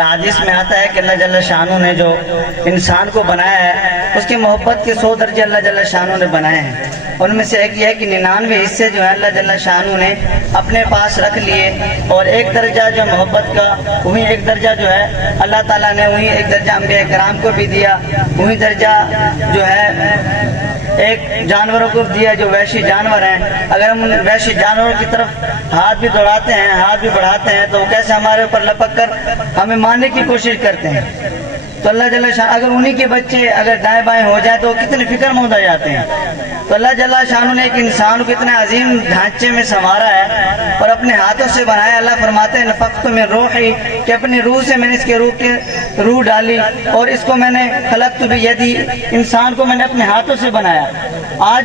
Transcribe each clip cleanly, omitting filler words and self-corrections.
حدیث میں آتا ہے کہ اللہ جل شانہ نے جو انسان کو بنایا ہے اس کی محبت کے 100 درجے اللہ جل شانہ نے بنائے ہیں. ان میں سے ایک یہ ہے کہ 99 حصے جو ہے اللہ جل شانہ نے اپنے پاس رکھ لیے، اور ایک درجہ جو محبت کا وہی ایک درجہ جو ہے اللہ تعالیٰ نے وہی ایک درجہ انبیاء کرام کو بھی دیا، وہی درجہ جو ہے ایک جانوروں کو دیا جو وحشی جانور ہیں. اگر ہم ان وحشی جانوروں کی طرف ہاتھ بھی دوڑاتے ہیں، ہاتھ بھی بڑھاتے ہیں، تو وہ کیسے ہمارے اوپر لپک کر ہمیں مارنے کی کوشش کرتے ہیں. تو اللہ جل شانہ اگر انہی کے بچے اگر دائیں بائیں ہو جائیں تو کتنے فکر مند ہو جاتے ہیں. تو اللہ جل شانہ نے ایک انسان کو اتنے عظیم ڈھانچے میں سنوارا ہے اور اپنے ہاتھوں سے بنایا. اللہ فرماتے ہیں نفخت من روحی، کہ اپنی روح سے میں نے اس کے روح ڈالی، اور اس کو میں نے خلقت بیدی، انسان کو میں نے اپنے ہاتھوں سے بنایا. آج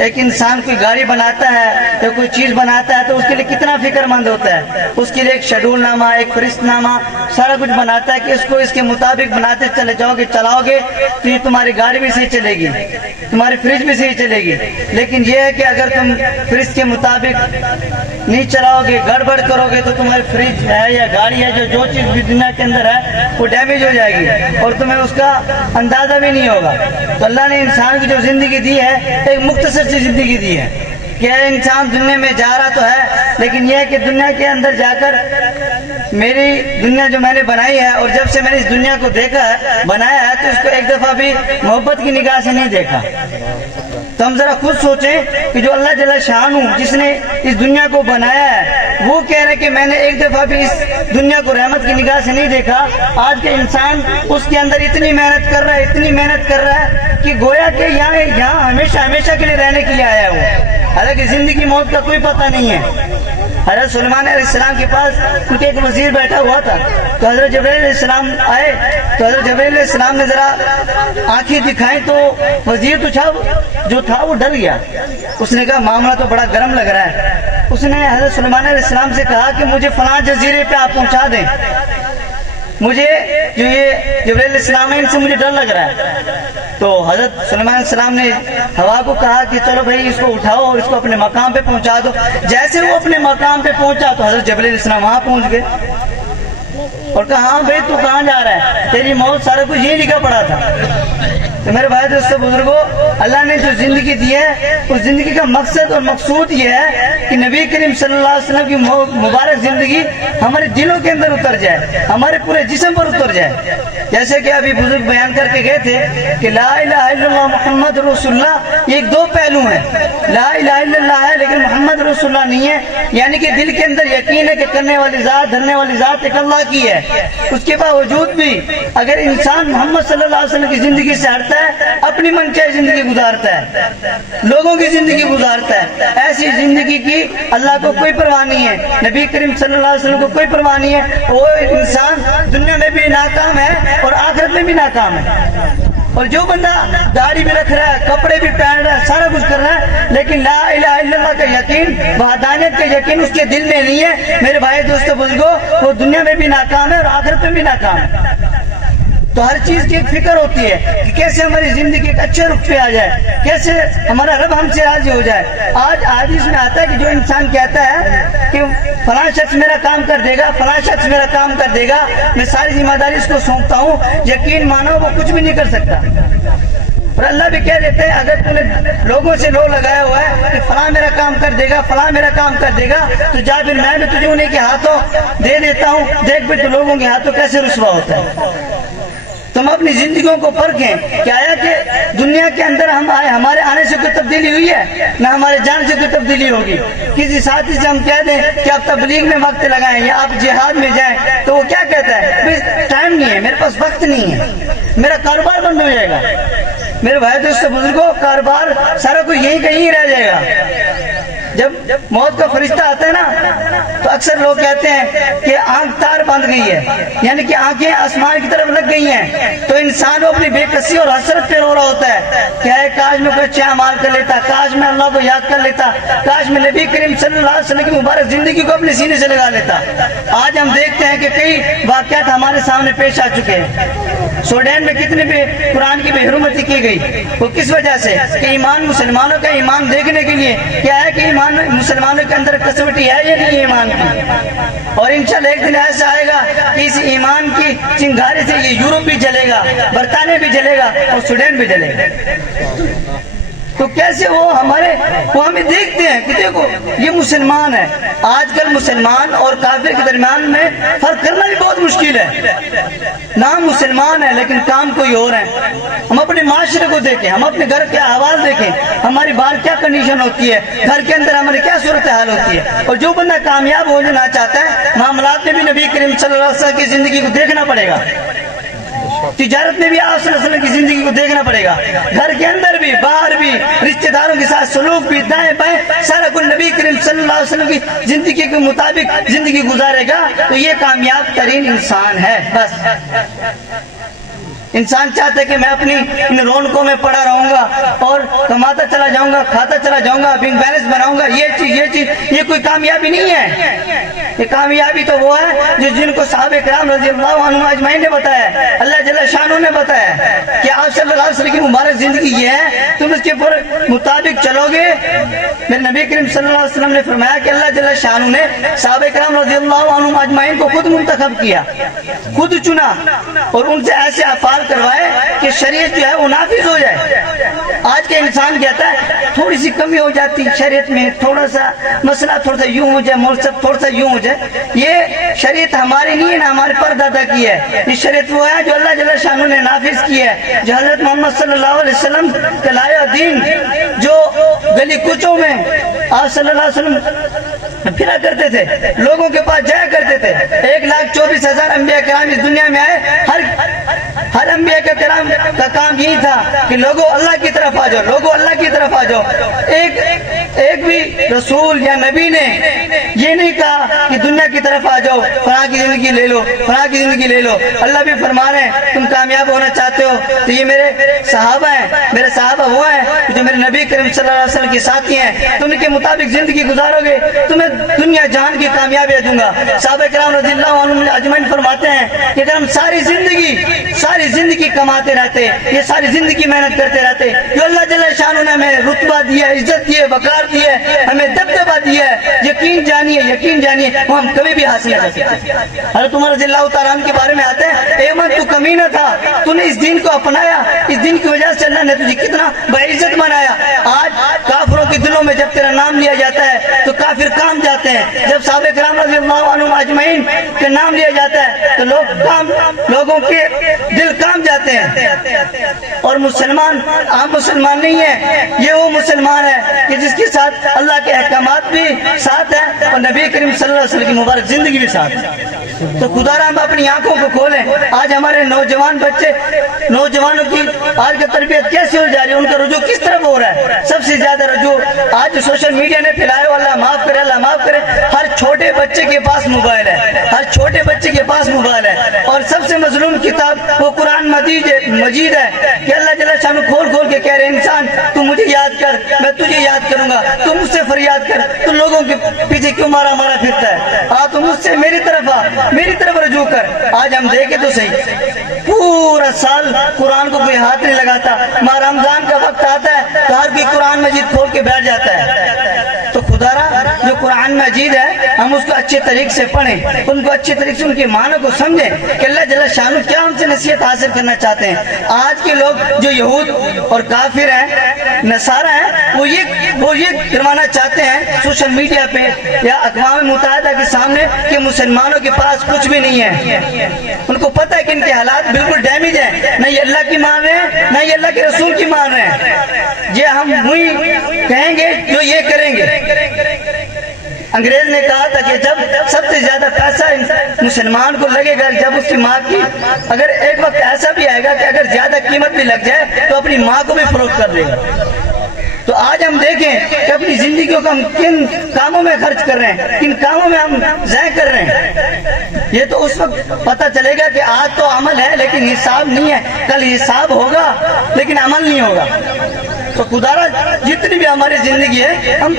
ایک انسان کوئی گاڑی بناتا ہے یا کوئی چیز بناتا ہے تو اس کے لیے کتنا فکر مند ہوتا ہے، اس کے لیے ایک شیڈول نامہ، ایک فہرست نامہ، سارا کچھ بناتا ہے کہ اس کو اس کے مطابق بناتے چلے جاؤ گے، چلاؤ گے تو یہ تمہاری گاڑی بھی صحیح چلے گی، تمہاری فریج بھی صحیح چلے گی. لیکن یہ ہے کہ اگر تم فریج کے مطابق نہیں چلاؤ گے، گڑبڑ کرو گے، تو تمہاری فریج ہے یا گاڑی ہے جو چیز بھی دنیا کے اندر ہے وہ ڈیمیج ہو جائے گی اور تمہیں اس کا اندازہ بھی نہیں ہوگا. تو اللہ نے انسان کی جو زندگی دی ہے ایک مختصر سی زندگی دی ہے کہ انسان دنیا میں جا رہا تو ہے، لیکن یہ ہے کہ دنیا کے اندر جا کر میری دنیا جو میں نے بنائی ہے، اور جب سے میں نے اس دنیا کو دیکھا ہے بنایا ہے تو اس کو ایک دفعہ بھی محبت کی نگاہ سے نہیں دیکھا. تو ہم ذرا خود سوچیں کہ جو اللہ جل شانہ جس نے اس دنیا کو بنایا ہے وہ کہہ رہے کہ میں نے ایک دفعہ بھی اس دنیا کو رحمت کی نگاہ سے نہیں دیکھا. آج کے انسان اس کے اندر اتنی محنت کر رہا ہے، اتنی محنت کر رہا ہے کہ گویا کہ یہاں ہمیشہ کے لیے رہنے کے لیے آیا ہے. حالانکہ زندگی موت کا کوئی پتہ نہیں ہے. حضرت سلیمان علیہ السلام کے پاس کیونکہ ایک وزیر بیٹھا ہوا تھا تو حضرت جبرائیل علیہ السلام آئے تو حضرت جبرائیل علیہ السلام نے ذرا آنکھیں دکھائیں تو وزیر تو جو تھا وہ ڈر گیا. اس نے کہا معاملہ تو بڑا گرم لگ رہا ہے. اس نے حضرت سلیمان علیہ السلام سے کہا کہ مجھے فلاں جزیرے پہ آپ پہنچا دیں، مجھے جو یہ جبرائیل علیہ السلام ہے ان سے مجھے ڈر لگ رہا ہے. تو حضرت سلیمان علیہ السلام نے ہوا کو کہا کہ چلو بھائی اس کو اٹھاؤ اور اس کو اپنے مقام پہ پہنچا دو. جیسے وہ اپنے مقام پہ پہنچا تو حضرت جبرائیل علیہ السلام وہاں پہنچ گئے اور کہا ہاں بھائی تو کہاں جا رہا ہے، تیری موت سارا کچھ یہی لکھا پڑا تھا. تو میرے بھائی دوستو بزرگوں، اللہ نے جو زندگی دی ہے اس زندگی کا مقصد اور مقصود یہ ہے کہ نبی کریم صلی اللہ علیہ وسلم کی مبارک زندگی ہمارے دلوں کے اندر اتر جائے، ہمارے پورے جسم پر اتر جائے. جیسے کہ ابھی بزرگ بیان کر کے گئے تھے کہ لا الہ الا اللہ محمد رسول اللہ، یہ ایک دو پہلو ہیں. لا الہ الا اللہ ہے لیکن محمد رسول اللہ نہیں ہے، یعنی کہ دل کے اندر یقین ہے کہ کرنے والی ذات، دھرنے والی ذات ایک اللہ کی ہے. اس کے باوجود بھی اگر انسان محمد صلی اللہ علیہ وسلم کی زندگی سے ہٹتا ہے، اپنی من چاہے زندگی گزارتا ہے، لوگوں کی زندگی گزارتا ہے، ایسی زندگی کی اللہ کو کوئی پرواہ نہیں ہے، نبی کریم صلی اللہ علیہ وسلم کو کوئی پرواہ نہیں ہے. وہ انسان دنیا میں بھی ناکام ہے اور آخرت میں بھی ناکام ہے. اور جو بندہ داڑھی بھی رکھ رہا ہے، کپڑے بھی پہن رہا ہے، سارا کچھ کر رہا ہے، لیکن لا الہ الا اللہ کا یقین، وحدانیت کا یقین اس کے دل میں نہیں ہے، میرے بھائی دوستو بزرگوں، وہ دنیا میں بھی ناکام ہے اور آخرت میں بھی ناکام ہے. تو ہر چیز کی ایک فکر ہوتی ہے کہ کیسے ہماری زندگی ایک اچھے رخ پہ آ جائے، کیسے ہمارا رب ہم سے راضی ہو جائے. آج حدیث میں آتا ہے کہ جو انسان کہتا ہے کہ فلاں شخص میرا کام کر دے گا، فلاں شخص میرا کام کر دے گا، میں ساری ذمہ داری اس کو سونپتا ہوں، یقین مانو وہ کچھ بھی نہیں کر سکتا. اور اللہ بھی کہہ دیتے ہیں اگر تم نے لوگوں سے لو لگایا ہوا ہے کہ فلاں میرا کام کر دے گا، فلاں میرا کام کر دے گا، تو جا پھر میں بھی تجھے انہیں کے ہاتھوں دے دیتا ہوں، دیکھ بھی تو لوگوں کے ہاتھوں کیسے رسوا ہوتا ہے. تم اپنی زندگیوں کو پرکھیں کہ آیا کہ دنیا کے اندر ہم آئے، ہمارے آنے سے کوئی تبدیلی ہوئی ہے؟ نہ ہمارے جان سے کوئی تبدیلی ہوگی. کسی ساتھی سے ہم کہہ دیں کہ آپ تبلیغ میں وقت لگائیں یا آپ جہاد میں جائیں تو وہ کیا کہتا ہے؟ ٹائم نہیں ہے، میرے پاس وقت نہیں ہے، میرا کاروبار بند ہو جائے گا. میرے بھائی دوستو بزرگوں، کاروبار سارا کوئی یہیں کہیں رہ جائے گا. جب موت کا فرشتہ آتا ہے نا تو اکثر لوگ کہتے ہیں کہ آنکھ تار بند گئی ہے، یعنی کہ آنکھیں آسمان کی طرف لگ گئی ہیں. تو انسان اپنی بے کسی اور حسرت پہ رو رہا ہوتا ہے کہ اے کاش میں کوئی اچھا اعمال کر لیتا، کاش میں اللہ کو یاد کر لیتا، کاش میں نبی کریم صلی اللہ علیہ وسلم کی مبارک زندگی کو اپنے سینے سے لگا لیتا. آج ہم دیکھتے ہیں کہ کئی واقعات ہمارے سامنے پیش آ چکے ہیں. سوڈین میں کتنے قرآن کی بے حرمتی کی گئی، وہ کس وجہ سے کہ ایمان، مسلمانوں کا ایمان دیکھنے کے لیے کیا ہے کہ ایمان مسلمانوں کے اندر کسوٹی ہے یا نہیں ایمان کی؟ اور انشاءاللہ ایک دن ایسا آئے گا کہ اس ایمان کی چنگاری سے یہ یورپ بھی جلے گا، برطانیہ بھی جلے گا اور سوڈان بھی جلے گا۔ تو کیسے وہ ہمیں دیکھتے ہیں کہ دیکھو یہ مسلمان ہے۔ آج کل مسلمان اور کافر کے درمیان میں فرق کرنا بھی بہت مشکل ہے۔ نام مسلمان ہے لیکن کام کوئی اور ہے۔ ہم اپنے معاشرے کو دیکھیں، ہم اپنے گھر کے حوال دیکھیں، ہماری باہر کیا کنڈیشن ہوتی ہے، گھر کے اندر ہماری کیا صورتحال ہوتی ہے۔ اور جو بندہ کامیاب ہونا چاہتا ہے معاملات میں بھی نبی کریم صلی اللہ علیہ وسلم کی زندگی کو دیکھنا پڑے گا، تجارت میں بھی آپ صلی اللہ علیہ وسلم کی زندگی کو دیکھنا پڑے گا، گھر کے اندر بھی باہر بھی، رشتہ داروں کے ساتھ سلوک بھی، دائیں بائیں سارا کچھ نبی کریم صلی اللہ علیہ وسلم کی زندگی کے مطابق زندگی گزارے گا تو یہ کامیاب ترین انسان ہے۔ بس انسان چاہتا ہے کہ میں اپنی ان رونقوں میں پڑا رہوں گا اور کماتا چلا جاؤں گا، کھاتا چلا جاؤں گا، بینک بیلنس بناؤں گا، یہ چیز یہ کوئی کامیابی نہیں ہے۔ یہ کامیابی تو وہ ہے جن کو صحابہ کرام رضی اللہ عنہم اجمعین نے بتایا، اللہ جل شانہ نے بتایا کہ آپ صلی اللہ علیہ وسلم کی مبارک زندگی یہ ہے، تم اس کے مطابق چلو گے۔ میرے نبی کریم صلی اللہ علیہ وسلم نے فرمایا کہ اللہ جل شانہ نے صحابہ کرام رضی اللہ عنہم اجمعین کو خود منتخب کیا، خود چنا اور ان سے ایسے افعال کروائے کہ شریعت جو ہے وہ نافذ ہو جائے۔ آج کے انسان کہتا ہے تھوڑی سی کمی ہو جاتی شریعت میں، تھوڑا سا مسئلہ تھوڑا سا یوں ہو جائے، مرتب تھوڑا سا یوں ہو جائے۔ یہ شریعت ہماری نہیں ہے نا، ہمارے پردادا کی ہے۔ یہ شریعت وہ ہے جو اللہ جل شانہ نے نافذ کی ہے، جو حضرت محمد صلی اللہ علیہ وسلم کا لایا دین، جو گلی کوچوں میں آپ صلی اللہ علیہ وسلم پھرا کرتے تھے، لوگوں کے پاس جایا کرتے تھے۔ 1,24,000 انبیاء کرام اس دنیا میں آئے، ہر انبیاء کا کام یہی تھا کہ لوگوں اللہ کی طرف آ جاؤ، لوگوں اللہ کی طرف آ جاؤ۔ ایک بھی رسول یا نبی نے یہ نہیں کہا کہ دنیا کی طرف آ جاؤ، فلاں کی زندگی لے لو، فلاں کی زندگی لے لو۔ اللہ بھی فرما رہے ہیں تم کامیاب ہونا چاہتے ہو تو یہ میرے صحابہ ہیں، میرے صحابہ وہ ہیں جو میرے نبی کریم صلی اللہ علیہ وسلم کے ساتھی ہیں، تم ان کے مطابق زندگی گزارو گے تمہیں دنیا جہان کی کامیابی دوں گا۔ صحابہ کرام رضی اللہ عنہم اجمعین فرماتے ہیں کہ اگر ہم ساری زندگی کماتے رہتے، یہ ساری زندگی محنت کرتے رہتے، جو اللہ جل شانہ نے ہمیں رتبہ دیا، عزت دی ہے، وقار دی ہے، ہمیں دبدبہ دیا ہے، یقین جانیے وہ ہم کبھی بھی حاصل نہ کر سکتے۔ حضرت عمر رضی اللہ تعالیٰ عنہ کے بارے میں آتے ہیں، اے عمر تو کمینہ تھا، تو نے اس دین کو اپنایا، اس دین کی وجہ سے اللہ نے تجھے کتنا باعزت بنایا۔ آج کافروں کے دلوں میں جب تیرا نام لیا جاتا ہے تو کافر کام جاتے ہیں، جب صحابہ کرام رضی اللہ عنہم اجمعین کا نام لیا جاتا ہے تو لوگوں کے دل کام جاتے ہیں۔ اور مسلمان عام مسلمان نہیں ہے، یہ وہ مسلمان ہے کہ جس کے ساتھ اللہ کے احکامات بھی ساتھ ہیں اور نبی کریم صلی اللہ علیہ وسلم کی مبارک زندگی بھی ساتھ ہے۔ تو خدا را ہم اپنی آنکھوں کو کھولیں۔ آج ہمارے نوجوان بچے، نوجوانوں کی آج کا تربیت کیسے ہو جا رہی ہے، ان کا رجوع کس طرف ہو رہا ہے؟ سب سے زیادہ رجوع آج سوشل میڈیا نے پھیلایا، اللہ معاف کرے، اللہ معاف کرے، ہر چھوٹے بچے کے پاس موبائل ہے، ہر چھوٹے بچے کے پاس موبائل ہے۔ اور سب سے مظلوم کتاب وہ قرآن مجید ہے کہ اللہ جل شانہ کھول کے کہہ رہے انسان تو مجھے یاد کر، میں تجھے یاد کروں گا، تو مجھ سے فریاد کر، تو لوگوں کے پیچھے کیوں مارا پھرتا ہے؟ تو مجھ سے میری طرف رجوع کر۔ آج ہم دیکھیں تو صحیح، پورا سال قرآن کو کوئی ہاتھ نہیں لگاتا، ماہ رمضان کا وقت آتا ہے تو ہر کوئی قرآن مجید کھول کے بیٹھ جاتا ہے۔ تو خدا را جو قرآن مجید ہے ہم اس کو اچھے طریقے سے پڑھیں، ان کو اچھے طریقے سے ان کے معنی کو سمجھیں کہ اللہ جل شانہ کیا ہم سے نصیحت حاصل کرنا چاہتے ہیں۔ آج کے لوگ جو یہود اور کافر ہیں، نصارہ ہیں، وہ یہ کروانا چاہتے ہیں سوشل میڈیا پہ یا اقوام متحدہ کے سامنے کہ مسلمانوں کے پاس کچھ بھی نہیں ہے۔ ان کو پتہ ہے کہ ان کے حالات بالکل ڈیمیج ہیں، نہ یہ اللہ کی مان رہے ہیں، نہ یہ اللہ کے رسول کی مان رہے ہیں۔ یہ ہم وہی کہیں گے جو یہ کریں گے۔ انگریز نے کہا تھا کہ جب سب سے زیادہ پیسہ مسلمان کو لگے گا جب اس کی ماں کی، اگر ایک وقت ایسا بھی آئے گا کہ اگر زیادہ قیمت بھی لگ جائے تو اپنی ماں کو بھی فروخت کر دے گا۔ تو آج ہم دیکھیں کہ اپنی زندگیوں کو ہم کن کاموں میں خرچ کر رہے ہیں، کن کاموں میں ہم ضائع کر رہے ہیں۔ یہ تو اس وقت پتہ چلے گا کہ آج تو عمل ہے لیکن حساب نہیں ہے، کل حساب ہوگا لیکن عمل نہیں ہوگا۔ تو خدا را جتنی بھی ہماری زندگی ہے ہم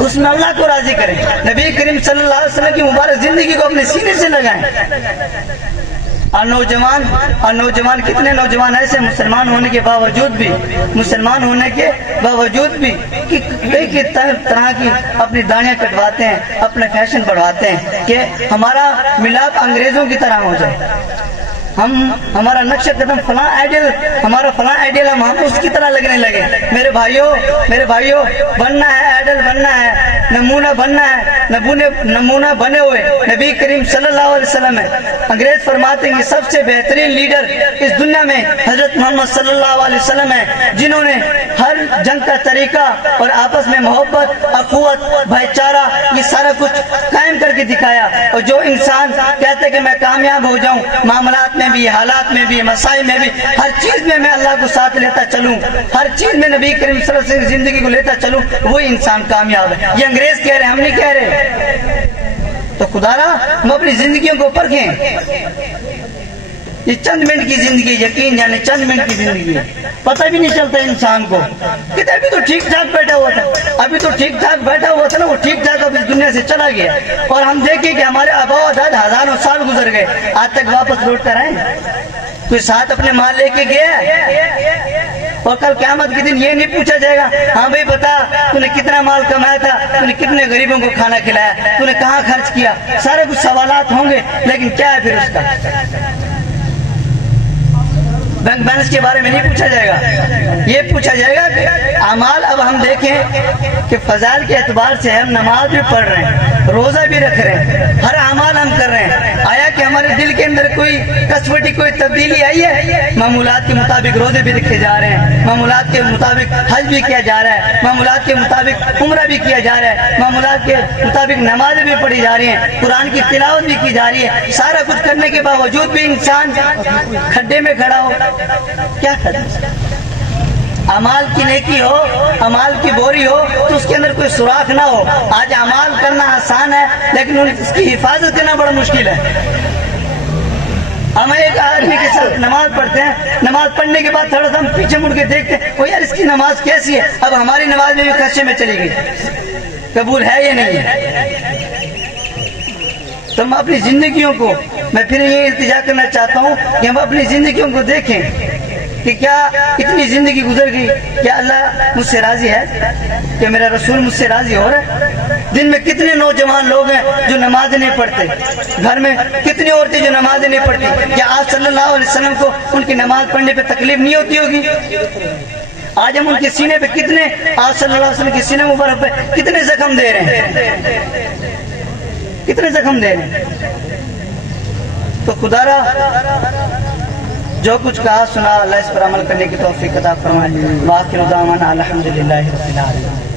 اس میں اللہ کو راضی کریں، نبی کریم صلی اللہ علیہ وسلم کی مبارک زندگی کو اپنے سینے سے لگائیں۔ اور نوجوان کتنے نوجوان ایسے مسلمان ہونے کے باوجود بھی کئی طرح کی اپنی داڑیاں کٹواتے ہیں، اپنے فیشن بڑھواتے ہیں کہ ہمارا ملاپ انگریزوں کی طرح ہو جائے، ہمارا نقش قدم فلاں آئیڈیل ہم اس کی طرح لگنے لگے۔ میرے بھائیوں بننا ہے، آئیڈل بننا ہے، نمونہ بننا ہے، نمونہ بنے ہوئے نبی کریم صلی اللہ علیہ وسلم ہے۔ انگریز فرماتے ہیں کہ سب سے بہترین لیڈر اس دنیا میں حضرت محمد صلی اللہ علیہ وسلم ہے، جنہوں نے ہر جنگ کا طریقہ اور آپس میں محبت، اخوت، بھائی چارہ یہ سارا کچھ قائم کر کے دکھایا۔ اور جو انسان کہتے ہیں کہ میں کامیاب ہو جاؤں معاملات میں بھی، حالات میں بھی، مسائل میں بھی، ہر چیز میں اللہ کو ساتھ لیتا چلوں، ہر چیز میں نبی کریم صلی اللہ علیہ وسلم کی زندگی کو لیتا چلوں، وہی انسان کامیاب ہے۔ یہ انگریز کہہ رہے ہیں، ہم نہیں کہہ رہے۔ تو خدا را ہم اپنی زندگیوں کو پرکھیں۔ یہ چند منٹ کی زندگی، یقین جانے چند منٹ کی زندگی ہے، پتہ بھی نہیں چلتا انسان کو کہ ابھی تو ٹھیک ٹھاک بیٹھا ہوا تھا نا، وہ ٹھیک ٹھاک اب اس دنیا سے چلا گیا، اور ہم دیکھیں کہ ہمارے آبا و اجداد ہزاروں سال گزر گئے، آج تک واپس لوٹ کر آئے۔ کوئی ساتھ اپنے مال لے کے گیا، اور کل قیامت کے دن یہ نہیں پوچھا جائے گا ہاں بھائی بتا تو نے کتنا مال کمایا تھا، تو نے کتنے غریبوں کو کھانا کھلایا، تو نے کہاں خرچ کیا، سارے کچھ سوالات ہوں گے، لیکن کیا ہے پھر اس کا؟ بینک بیلنس کے بارے میں نہیں پوچھا جائے گا، یہ پوچھا جائے گا کہ اعمال۔ اب ہم دیکھیں کہ فضائل کے اعتبار سے ہم نماز بھی پڑھ رہے ہیں، روزہ بھی رکھ رہے ہیں، ہر اعمال ہم کر رہے ہیں، آیا کہ ہمارے دل کے اندر کوئی کسوٹی، کوئی تبدیلی آئی ہے؟ معمولات کے مطابق روزے بھی رکھے جا رہے ہیں، معمولات کے مطابق حج بھی کیا جا رہا ہے، معمولات کے مطابق عمرہ بھی کیا جا رہا ہے، معمولات کے مطابق نمازیں بھی پڑھی جا رہی ہیں، قرآن کی تلاوت بھی کی جا رہی ہے۔ سارا کچھ کرنے کے باوجود بھی انسان کھڈے میں کھڑا ہو، کیا کرے؟ اعمال کی نیکی ہو، اعمال کی بوری ہو تو اس کے اندر کوئی سوراخ نہ ہو۔ آج اعمال کرنا آسان ہے، لیکن اس کی حفاظت کرنا بڑا مشکل ہے۔ ہم ایک آدمی کے ساتھ نماز پڑھتے ہیں، نماز پڑھنے کے بعد تھوڑا سا ہم پیچھے مڑ کے دیکھتے ہیں، وہ یار اس کی نماز کیسی ہے؟ اب ہماری نماز میں بھی خدشے میں چلی گئی، قبول ہے یا نہیں ہے؟ تو ہم اپنی زندگیوں کو، میں پھر یہ التجا کرنا چاہتا ہوں کہ ہم اپنی زندگیوں کو دیکھیں کہ کیا اتنی زندگی گزر گئی، کیا اللہ مجھ سے راضی ہے، کہ میرا رسول مجھ سے راضی ہو رہا ہے؟ دن میں کتنے نوجوان لوگ ہیں جو نماز نہیں پڑھتے، گھر میں کتنی عورتیں جو نماز نہیں پڑھتی، کیا آپ صلی اللہ علیہ وسلم کو ان کی نماز پڑھنے پہ تکلیف نہیں ہوتی ہوگی؟ آج ہم ان کے سینے پہ کتنے، آپ صلی اللہ علیہ وسلم کے سینے مبارک پہ کتنے زخم دے رہے ہیں، کتنے زخم دے رہے ہیں۔ تو خدا را جو کچھ کہا سنا، اللہ اس پر عمل کرنے کی توفیق عطا فرمائے۔ وآخر دعوانا الحمدللہ رب العالمین۔